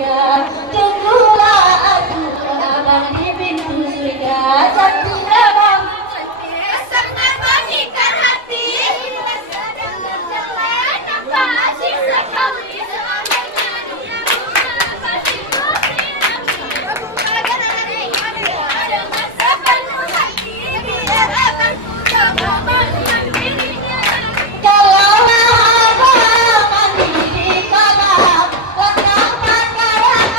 surga. Tunggulah aku abang di pintu surga. Cantik abang, sangat mengikat hati. Nampak asyik sekali. Kalau abang mandiri kalah, lengang pakaian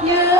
Hai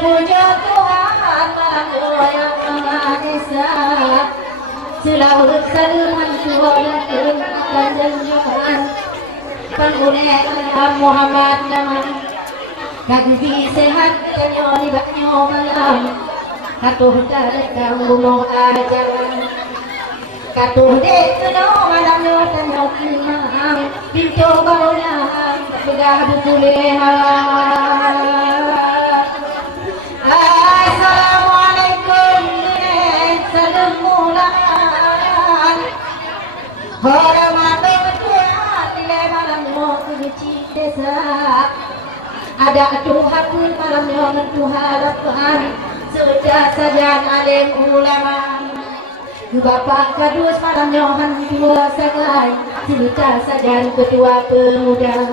puja Tuhan yang Maha Esa, selalu saluran Tuhan dan junjungan pengulian Muhammad Naman kagbi sehat kanyo libatnyo malam katuh darat bunuh aja katuh dek no malam no tanyo kimang pintu baulah begah butuleha. Assalamualaikum salam mulaan hormat Tuhan nilai malam no kuci desa ada Tuhan pun malam no Tuhan sudah sajan alim ulama Bapak kadus malam nyohan tua sagai cerita sajan ketua pemuda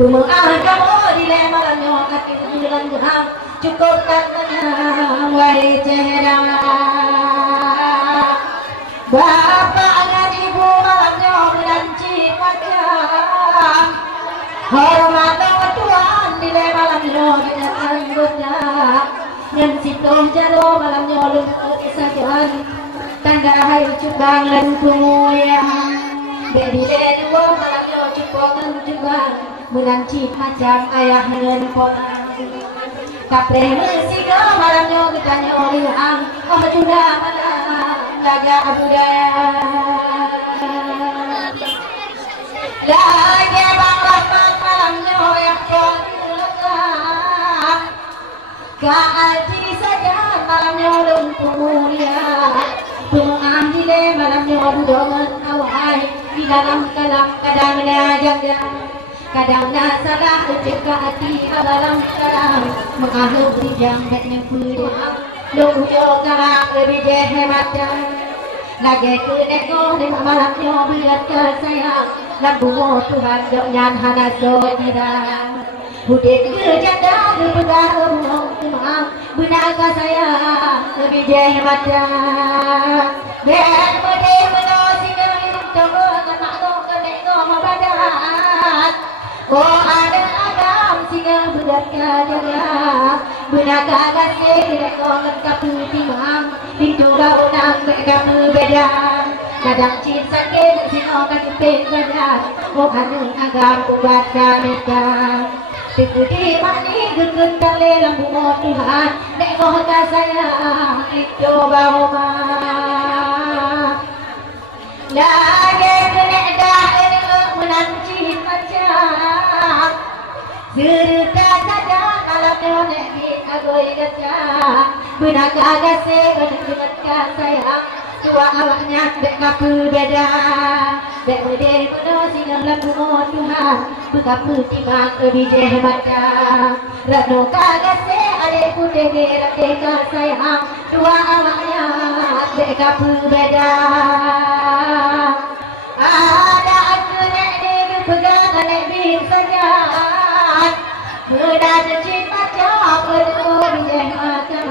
pemenang kamu nilai malam no akhir bulan Tuhan cukup tangan wahai cahaya Bapak dan Ibu malamnya menanci wajah hormat Tuhan nilai malamnya dengan anggota yang sitom jalo malamnya lumpuh isakan tanda hari cubang dan pengoyang bedi dua malamnya cukup juga menanci macam ayah dan ponak Kapre mesiga malamnya kita nyoriang oh sudah malam gajah budaya lagi bang lapang malamnya yang kelekat keaji saja malamnya lumpuh mulia pengambil malamnya budongan awai di dalam kalam kadang najang kadang nasalah ucap hati dalam kadang mengalir bijang dan pudang lujo garang lebih hemat lagi ke nego di malamnya biar tersayang lambu Tuhan donyan hana sodira budik kerjada berpegang rumong Tuhan benaga saya lebih hemat dan budik menosi dengan coba kena ke nego mabadat oh ada Adam singa berdarga jaga benaga kasih tidak kau lengkap timang pintu bangunan mereka berbeda kadang cinta sakit singa kaki penggadan oh anu agam ubat mereka Dikuti mani gekentang lelang bunga Tuhan nek mohon saya itu bawa lagi kenek dah menanci macam cerita saja kalau kau nak agoi gaca benaga gase benaga sayang tua awaknya dek kapu beda dek bede menosi dalam bunga Tuhan bekapu timang lebih baca rano kagase adek putih deka sayang tua awaknya dek kapu beda ada aku nek di pegang lebih saja mudah cinta jauh lebih macam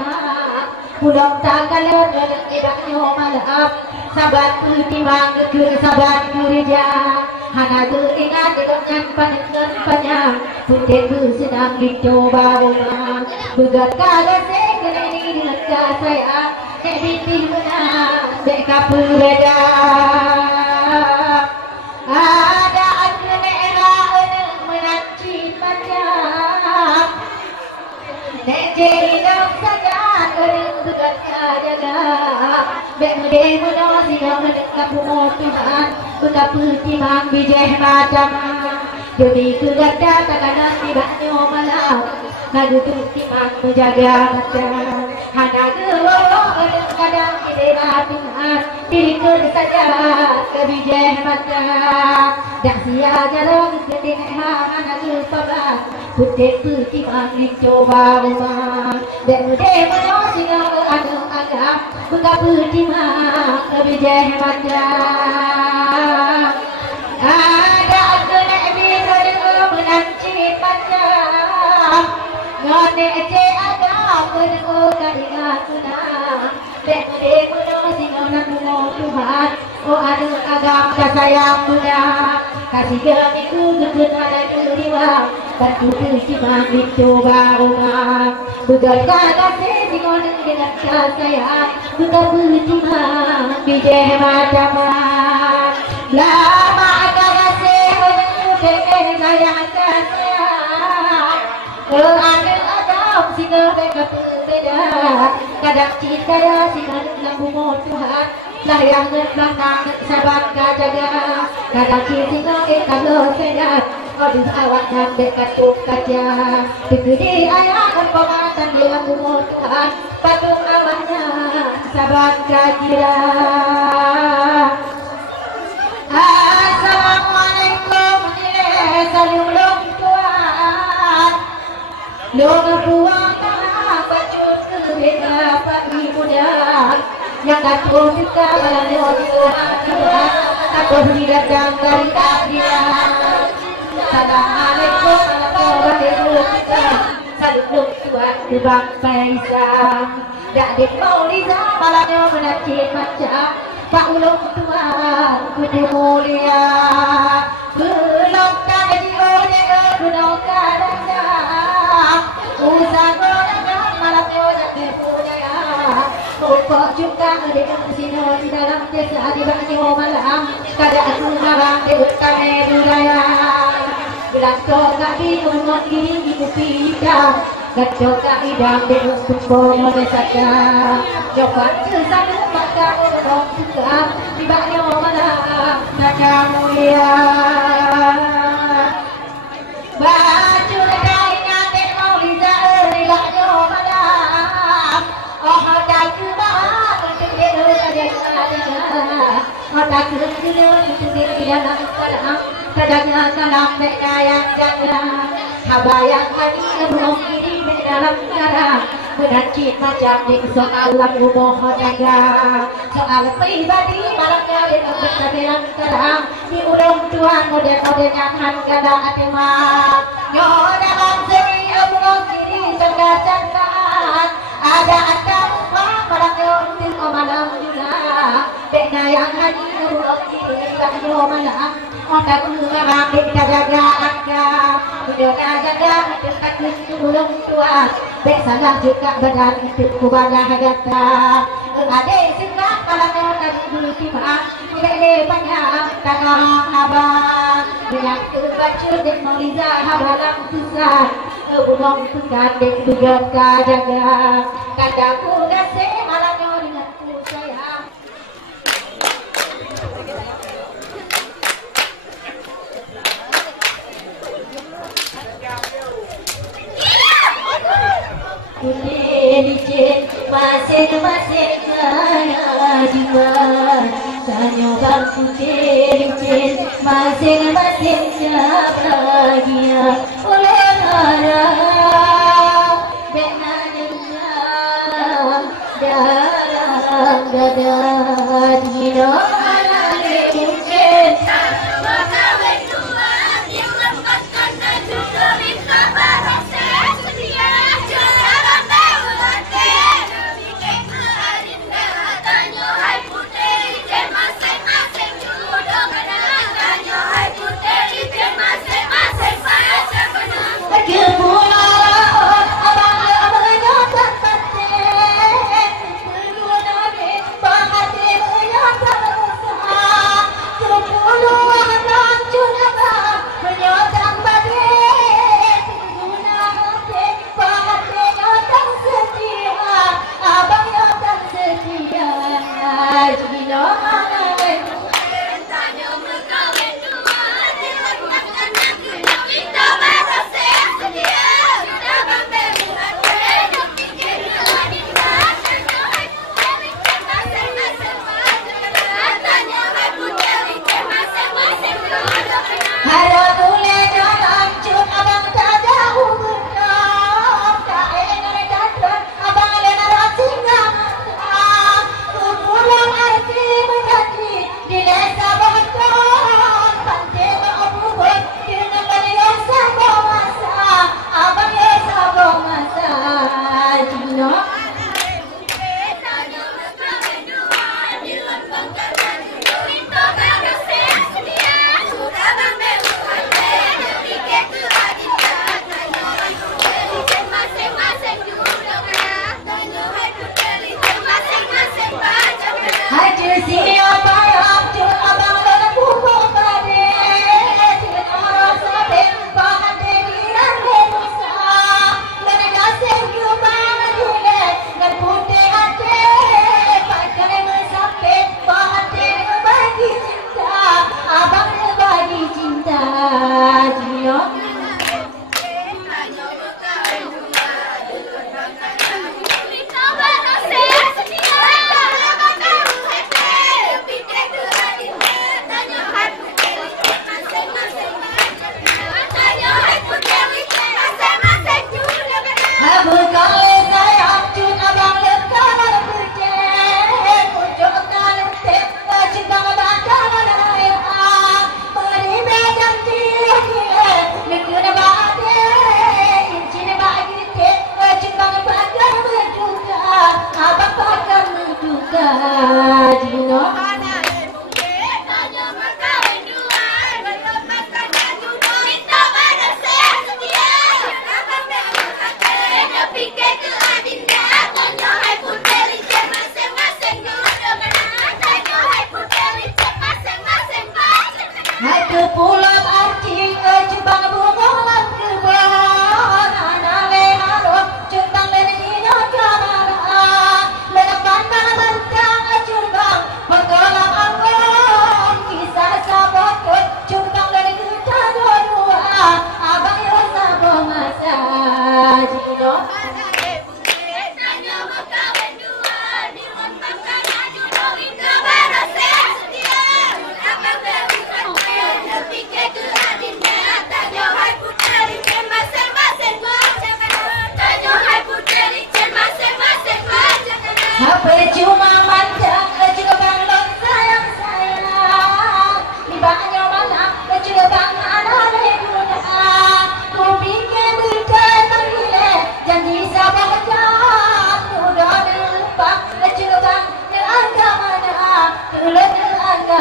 pulang tanggal tidak malam sabar timang ke sabar kerja hana ingat dengan panjang putih sedang dicoba ulang begat kala sekali dekat saya binti menang deka berbeda ada aku nera menanci panjang nek jadi dok saja begat jaga bek mede menosi mendekat bunga Tuhan bekat timang bijih macam demi keganda takkan tiba-tiba malam ngadu timang menjaga macam hana gewo kadang tidak Tuhan diriku saja kebijih macam dak sia jalan ketik hana gewo putih timang dicoba rumah dek mede menosi anu agam bekat timang kebijih macam ada aku nak bisa oh ada agam kasayang muda kasih gemiku gugud ada duriwa tentu kesiman dicoba rumah bukan kasih dingoning dengan kasayang bukan berjimang bijih macam lama kasih menunggu sayang kasayang kalau ada agam singa mereka berbeda kadang cinta ya singa lampu Tuhan lah yang belakang sahabat jaga kadang cinta kalau sedar aduh awak dan dekat kaca diberi ayah dan pematan di lampu Tuhan patung awaknya sahabat kira. Assalamualaikum salam Tuhan Loga buang bajut kereta pagi muda yang aku suka malam Tuhan aku tidak jangkar takdiran. Assalamualaikum warahmatullahi wabarakatuh. Salam Tuhan di bangsa Islam. Dak Maulida malamnya menacik macam Pak Ulung Tuhan kudu mulia. Belum kan jiwa jaga belum kan usaha orang malamnya jadi punya. Kok juga ada sini di dalam desa di bawah malam kada aku narang di hutan budaya. Bilang coba di rumah ini ibu pita dan coba idam di rumah saja. Coba sesama maka orang juga di bawah malam saja mulia. Baju kainnya dek Maulida di bawah malam. Oh dah kebah untuk dia mata kecil untuk dia dalam kalam kadangnya kalam mereka yang jaga habayang hati belum diri dalam cara menacik macam di soal lagu mohon jaga soal pribadi malamnya di dalam kalam di ulung Tuhan model-model yang kada atema yo dalam seri belum diri cengkat ada malamnya untuk malam juga benda yang hanya belum diri malam otak mengarang kita jaga angka Budona jaga dekat sebelum tua besalah juga badan itu kubana hagata ade singkat malamnya tadi dulu tiba lele banyak tanah abang yang terbaca dan Maulida habalang susah belum tukar dan juga jaga kadaku nasi malamnya dengan ku sayang. Licin masing-masing kaya jiwa tanya bangku licin masing-masing bahagia oleh harap benarnya dalam dada dino Masing-masing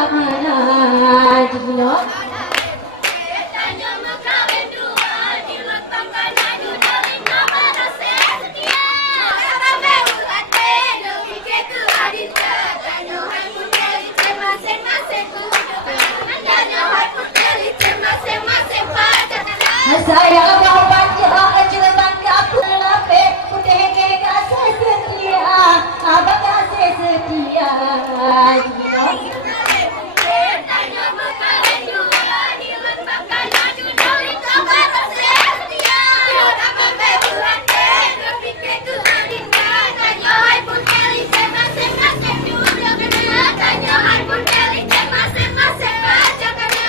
amanah Jino. Saya mau baca cerita aku lebih putih kasih setia, abang kasih setia, Jino.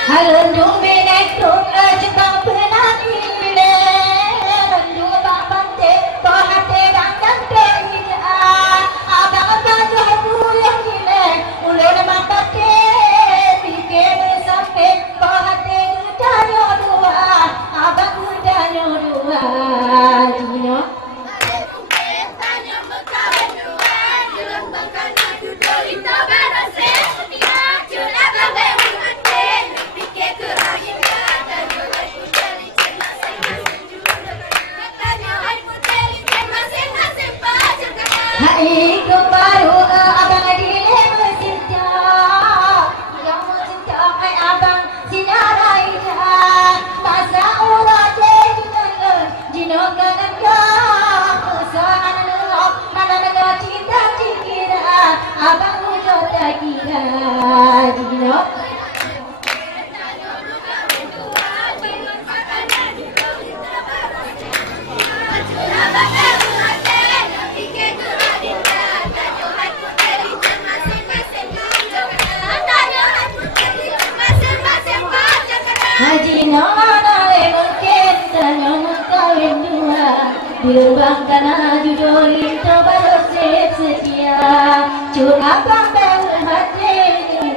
Halo Jumenek tung cinta penat ini, rendu bapak teh pohate gandang teh abang baca bulan ini, ulun bapak teh pikir sampai pohate gudanya dua, abang gudanya dua, Jino. Hai baru abang dile mesinta, yang mesinta kai abang sinarai masa ulah dengan Jino kanan ka kesan lo mana naga cinta cikira abang udah tak kira Jino. Haji nona mungkin tanya kawin dua, bilang karena judulin terbaru setia, curang bang hati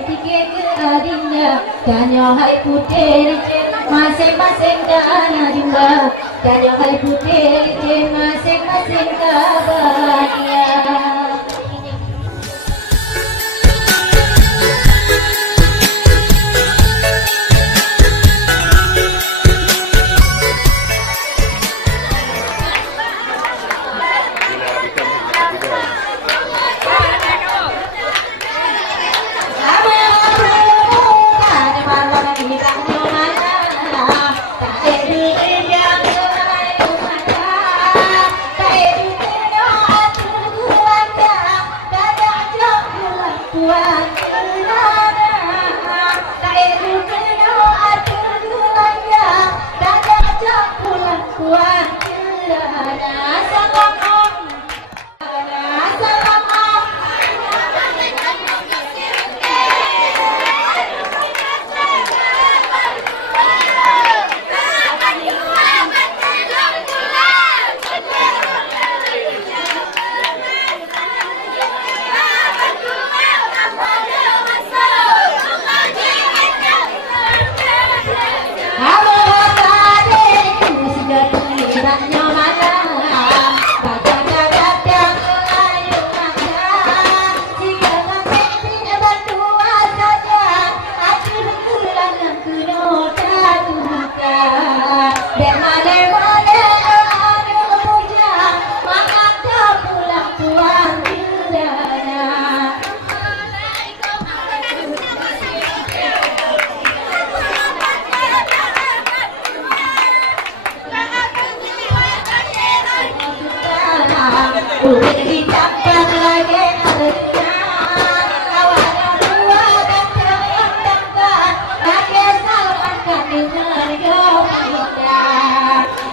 pikir ke adinda, tanya hai putih masing-masing dana jumpa, tanya hai putih masing-masing kabarnya.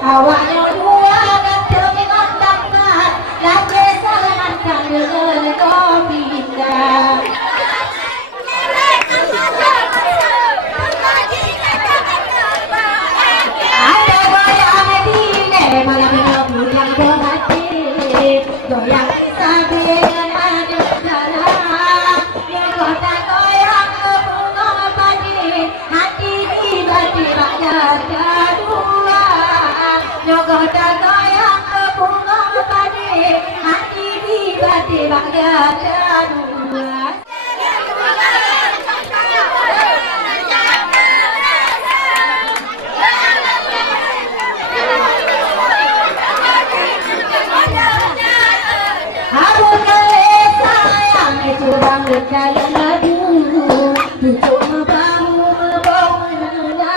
Awaknya dua dan terminat dapat lagi salamankan dengan pindah. Ada goyang Medine malam yang berhati, goyang sambil madu galah, yang kota goyang bunga padi, hati tiba-tiba jatuh. Kota goyang bunga padi, hati tiba-tiba jatuh. berjalan madu tujuh bahu membaunya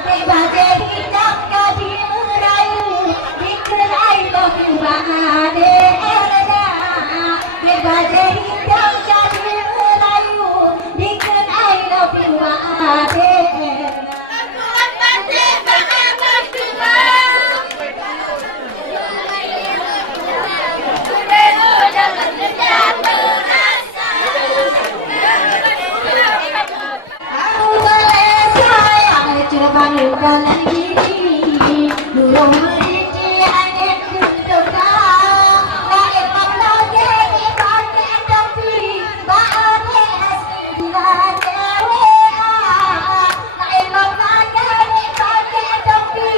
dibagi hitam kadi merayu dikerai lopi bahade erna dibagi hitam kadi merayu dikerai lopi bahade Kanan kiri, durung merinci angin kuntutang. Lain lagi pakai topi, bahannya asli bila cewek. Lain lagi pakai topi,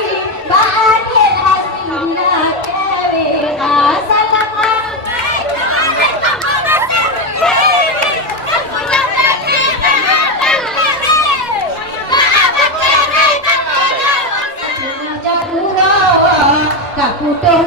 bahannya asli bila cewek. Kaputuh